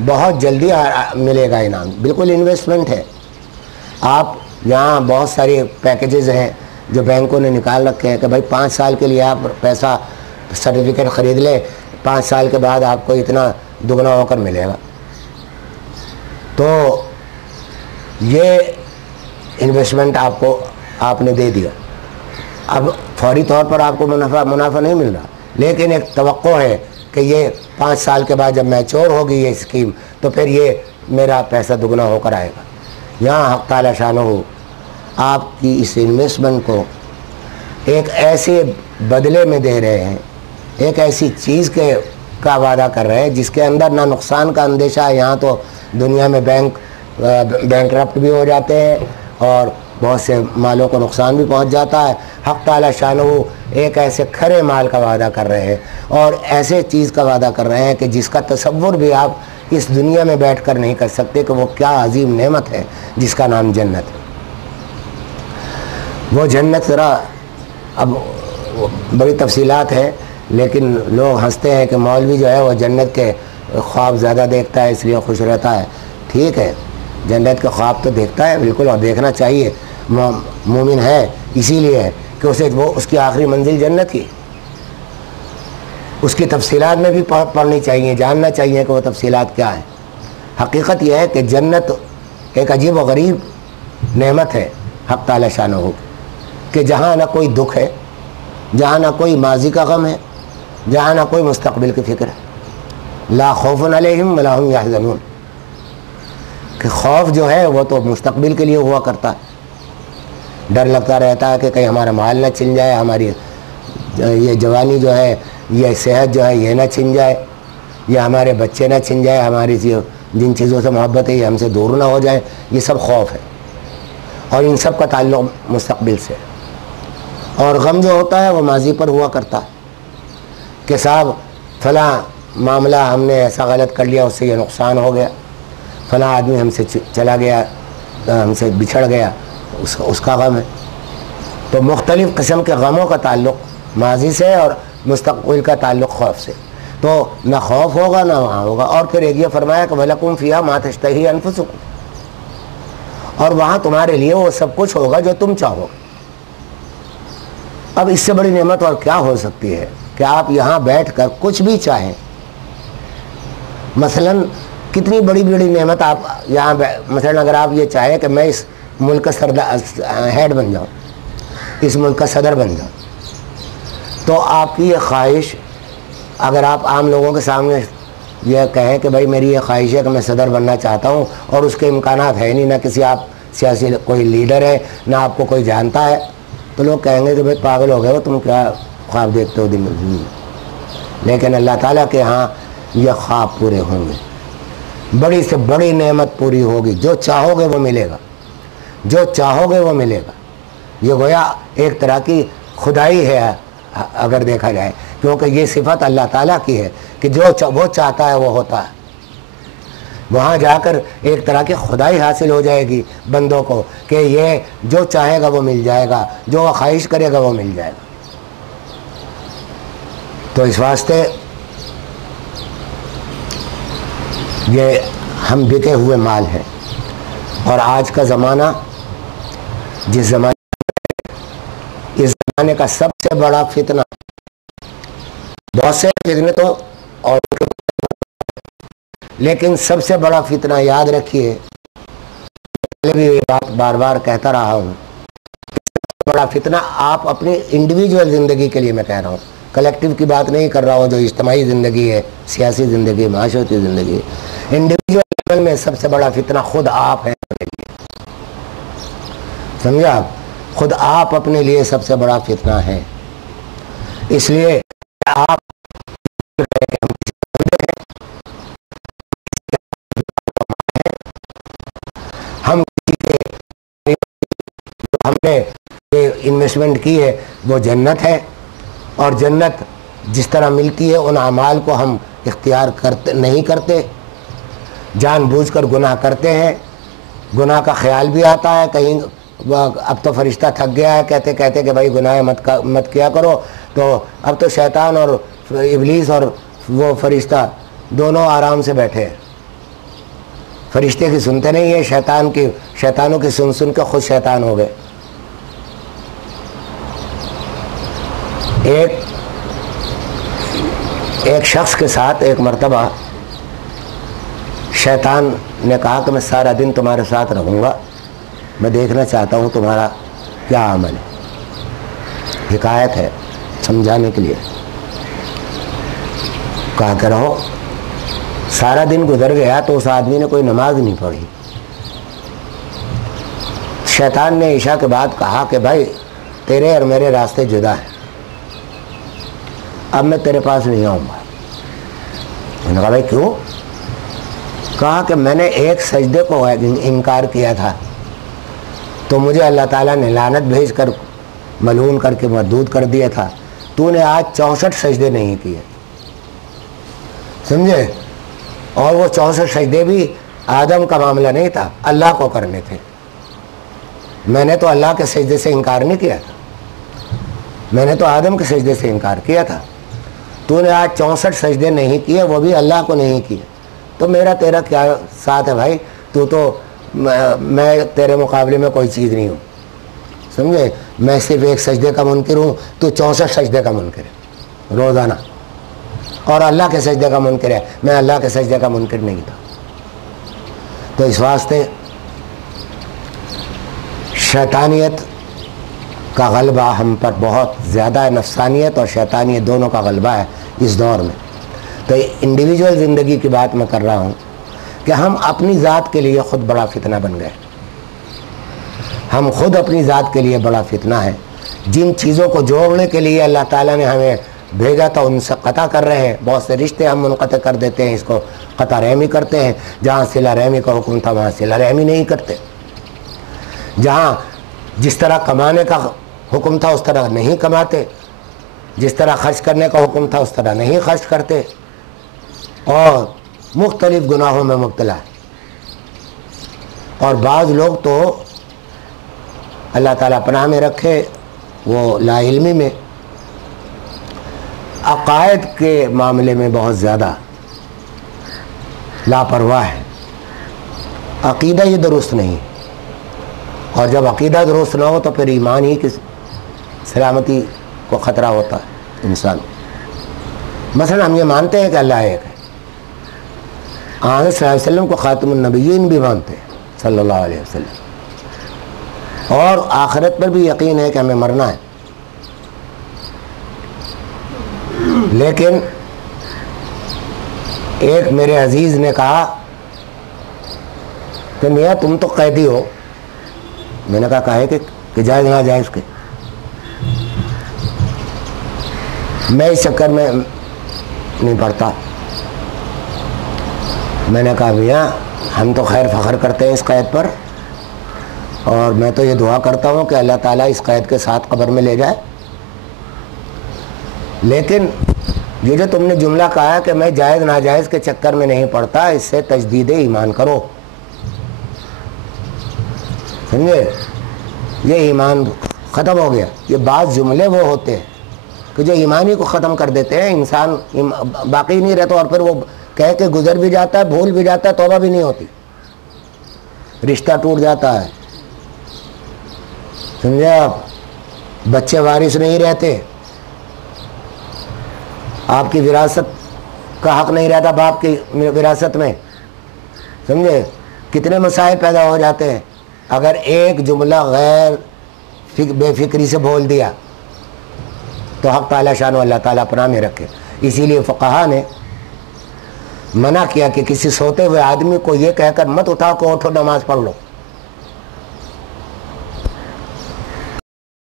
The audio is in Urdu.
بہت جلدی ملے گا انعام، بالکل انویسٹمنٹ ہے. آپ یہاں بہت ساری پیکیجز ہیں جو بینکوں نے نکال رکھے ہیں کہ بھائی 5 سال کے لیے آپ پیسہ سرٹیفکیٹ خرید لیں، 5 سال کے بعد آپ کو اتنا دگنا ہو کر ملے گا. تو یہ انویسٹمنٹ آپ نے دے دیا. اب فوری طور پر آپ کو منافع نہیں مل رہا، لیکن ایک توقع ہے کہ یہ 5 سال کے بعد جب میچور ہوگی یہ اسکیم تو پھر یہ میرا پیسہ دگنا ہو کر آئے گا. یہاں حق تعالی شانہ آپ کی اس انویسٹمنٹ کو ایک ایسے بدلے میں دے رہے ہیں، ایک ایسی چیز کا وعدہ کر رہے ہیں جس کے اندر نہ نقصان کا اندیشہ ہے. یہاں تو دنیا میں بینک رپٹ بھی ہو جاتے ہیں اور بہت سے مالوں کو نقصان بھی پہنچ جاتا ہے. حق تعالی شانہ ایک ایسے کھرے مال کا وعدہ کر رہے ہیں اور ایسے چیز کا وعدہ کر رہے ہیں کہ جس کا تصور بھی آپ اس دنیا میں بیٹھ کر نہیں کر سکتے کہ وہ کیا عظیم نعمت ہے جس کا نام جنت ہے. وہ جنت ذرا اب بڑی تفصیلات ہیں، لیکن لوگ ہنستے ہیں کہ مولوی جو ہے وہ جنت کے خواب زیادہ دیکھتا ہے اس لیے خوش رہتا ہے. ٹھیک ہے، جنت کے خواب تو دیکھتا ہے بالکل، اور دیکھنا چاہیے. مومن ہے اسی لیے ہے کہ اس کی آخری منزل جنت ہی. اس کی تفصیلات میں بھی پڑھنی چاہیے، جاننا چاہیے کہ وہ تفصیلات کیا ہیں. حقیقت یہ ہے کہ جنت ایک عجیب و غریب نعمت ہے حق تعالی شانہ کہ جہاں نہ کوئی دکھ ہے، جہاں نہ کوئی ماضی کا غم ہے، جہاں نہ کوئی مستقبل کی فکر ہے. لا خوف علیہم ولا هم یحزنون، کہ خوف جو ہے وہ تو مستقبل کے لیے ہوا کرتا ہے. ڈر لگتا رہتا ہے کہ کہیں ہمارا مال نہ چھن جائے، ہماری یہ جوانی جو ہے، یہ صحت جو ہے یہ نہ چھن جائے، یا ہمارے بچے نہ چھن جائے، ہماری جن چیزوں سے محبت ہے یہ ہم سے دور نہ ہو جائیں. یہ سب خوف ہے اور ان سب کا تعلق مستقبل سے. اور غم جو ہوتا ہے وہ ماضی پر ہوا کرتا ہے کہ صاحب فلاں معاملہ ہم نے ایسا غلط کر لیا، اس سے یہ نقصان ہو گیا، فلاں آدمی ہم سے چلا گیا، ہم سے بچھڑ گیا، اس کا غم ہے. تو مختلف قسم کے غموں کا تعلق ماضی سے اور مستقبل کا تعلق خوف سے. تو نہ خوف ہوگا نہ وہاں ہوگا. اور پھر ایک یہ فرمایا کہ وَلَكُمْ فِيهَا مَا تَشْتَهِي أَنفُسُكُمْ، اور وہاں تمہارے لیے وہ سب کچھ ہوگا جو تم چاہو. اب اس سے بڑی نعمت اور کیا ہو سکتی ہے کہ آپ یہاں بیٹھ کر کچھ بھی چاہیں. مثلا کتنی بڑی بڑی نعمت آپ یہاں مثلا اگر آپ یہ چاہیں کہ میں اس ملک کا ہیڈ بن جاؤں، اس ملک کا صدر بن جاؤں، تو آپ کی یہ خواہش اگر آپ عام لوگوں کے سامنے یہ کہیں کہ بھائی میری یہ خواہش ہے کہ میں صدر بننا چاہتا ہوں اور اس کے امکانات ہے نہیں، نہ کسی آپ سیاسی کوئی لیڈر ہے، نہ آپ کو کوئی جانتا ہے، تو لوگ کہیں گے کہ بھائی پاگل ہو گئے ہو تم، کیا خواب دیکھتے ہو دن میں. لیکن اللہ تعالیٰ کے ہاں یہ خواب پورے ہوں گے، بڑی سے بڑی نعمت پوری ہوگی. جو چاہو گے وہ ملے گا، جو چاہو گے وہ ملے گا. یہ گویا ایک طرح کی خدائی ہے اگر دیکھا جائے، کیونکہ یہ صفت اللہ تعالیٰ کی ہے کہ جو وہ چاہتا ہے وہ ہوتا ہے. وہاں جا کر ایک طرح کی خدائی حاصل ہو جائے گی بندوں کو کہ یہ جو چاہے گا وہ مل جائے گا، جو وہ خواہش کرے گا وہ مل جائے گا. تو اس واسطے یہ ہم بکے ہوئے مال ہیں. اور آج کا زمانہ جس زمانے اس زمانے کا سب سے بڑا فتنہ، بہت سے فتنے تو اور لیکن سب سے بڑا فتنہ یاد رکھیے، پہلے بھی یہ بات بار بار کہتا رہا ہوں، سب سے بڑا فتنہ آپ اپنی انڈیویجول زندگی کے لیے میں کہہ رہا ہوں، کلیکٹیو کی بات نہیں کر رہا ہوں جو اجتماعی زندگی ہے، سیاسی زندگی، معاشرتی زندگی. انڈیویجول لیول میں سب سے بڑا فتنہ خود آپ ہیں، سمجھا آپ؟ خود آپ اپنے لیے سب سے بڑا فتنہ ہے. اس لیے آپ ہم ہم نے یہ انویسٹمنٹ کی ہے وہ جنت ہے، اور جنت جس طرح ملتی ہے ان اعمال کو ہم اختیار نہیں کرتے، جان بوجھ کر گناہ کرتے ہیں. گناہ کا خیال بھی آتا ہے، کہیں اب تو فرشتہ تھک گیا ہے کہتے کہتے کہ بھائی گناہ مت کیا کرو، تو اب تو شیطان اور ابلیس اور وہ فرشتہ دونوں آرام سے بیٹھے ہیں. فرشتے کی سنتے نہیں ہیں، شیطانوں کی سن سن کے خود شیطان ہو گئے۔ ایک شخص کے ساتھ ایک مرتبہ شیطان نے کہا کہ میں سارا دن تمہارے ساتھ رہوں گا، میں دیکھنا چاہتا ہوں تمہارا کیا عمل ہے۔ حکایت ہے سمجھانے کے لیے۔ کہا کہ رہو۔ سارا دن گزر گیا تو اس آدمی نے کوئی نماز نہیں پڑھی۔ شیطان نے عشاء کے بعد کہا کہ بھائی تیرے اور میرے راستے جدا ہیں، اب میں تیرے پاس نہیں آؤں گا۔ میں نے کہا بھائی کیوں؟ کہا کہ میں نے ایک سجدے کو انکار کیا تھا تو مجھے اللہ تعالیٰ نے لعنت بھیج کر ملعون کر کے مردود کر دیا تھا، تو نے آج 64 سجدے نہیں کیے، سمجھے؟ اور وہ 64 سجدے بھی آدم کا معاملہ نہیں تھا، اللہ کو کرنے تھے۔ میں نے تو اللہ کے سجدے سے انکار نہیں کیا تھا، میں نے تو آدم کے سجدے سے انکار کیا تھا۔ تو نے آج 64 سجدے نہیں کیے، وہ بھی اللہ کو نہیں کیے، تو میرا تیرا کیا ساتھ ہے بھائی؟ میں تیرے مقابلے میں کوئی چیز نہیں ہوں، سمجھے؟ میں صرف ایک سجدے کا منکر ہوں، تو 64 سجدے کا منکر ہے روزانہ، اور اللہ کے سجدے کا منکر ہے، میں اللہ کے سجدے کا منکر نہیں تھا۔ تو اس واسطے شیطانیت کا غلبہ ہم پر بہت زیادہ ہے، نفسانیت اور شیطانیت دونوں کا غلبہ ہے اس دور میں۔ تو انڈیویجول زندگی کی بات میں کر رہا ہوں کہ ہم اپنی ذات کے لیے خود بڑا فتنہ بن گئے، ہم خود اپنی ذات کے لیے بڑا فتنہ ہے۔ جن چیزوں کو جوڑنے کے لیے اللہ تعالیٰ نے ہمیں بھیجا تھا ان سے قطع کر رہے ہیں، بہت سے رشتے ہم منقطع کر دیتے ہیں، اس کو قطع رحمی کرتے ہیں۔ جہاں صلہ رحمی کا حکم تھا وہاں صلہ رحمی نہیں کرتے، جہاں جس طرح کمانے کا حکم تھا اس طرح نہیں کماتے، جس طرح خرچ کرنے کا حکم تھا اس طرح نہیں خرچ کرتے، اور مختلف گناہوں میں مبتلا ہے۔ اور بعض لوگ تو اللہ تعالیٰ پناہ میں رکھے، وہ لا علمی میں عقائد کے معاملے میں بہت زیادہ لاپرواہ ہے، عقیدہ یہ درست نہیں، اور جب عقیدہ درست نہ ہو تو پھر ایمان ہی کی سلامتی کو خطرہ ہوتا ہے انسان۔ مثلا ہم یہ مانتے ہیں کہ اللہ ایک ہے، آن صلی اللہ علیہ وسلم کو خاتم النبیین بھی مانتے ہیں صلی اللہ علیہ وسلم، اور آخرت پر بھی یقین ہے کہ ہمیں مرنا ہے، لیکن ایک میرے عزیز نے کہا کہ میاں تم تو قیدی ہو۔ میں نے کہا کہے کہ جائز ناجائز کے؟ میں اس چکر میں نہیں پڑتا۔ میں نے کہا میاں ہم تو خیر فخر کرتے ہیں اس قید پر، اور میں تو یہ دعا کرتا ہوں کہ اللہ تعالیٰ اس قید کے ساتھ قبر میں لے جائے، لیکن یہ جو تم نے جملہ کہا کہ میں جائز ناجائز کے چکر میں نہیں پڑتا، اس سے تجدید ایمان کرو، سمجھے؟ یہ ایمان ختم ہو گیا۔ یہ بعض جملے وہ ہوتے ہیں کہ جو ایمانی کو ختم کر دیتے ہیں، انسان باقی نہیں رہتا، اور پھر وہ کہہ کے گزر بھی جاتا ہے، بھول بھی جاتا ہے، توبہ بھی نہیں ہوتی، رشتہ ٹوٹ جاتا ہے، سمجھے آپ؟ بچے وارث نہیں رہتے، آپ کی وراثت کا حق نہیں رہتا باپ کی وراثت میں، سمجھے؟ کتنے مسائل پیدا ہو جاتے ہیں اگر ایک جملہ غیر بے فکری سے بول دیا تو حق تعالیٰ شان و اللہ تعالیٰ پناہ میں رکھے۔ اسی لیے فقہا نے منع کیا کہ کسی سوتے ہوئے آدمی کو یہ کہہ کر مت اٹھاؤ کہ اٹھو نماز پڑھ لو،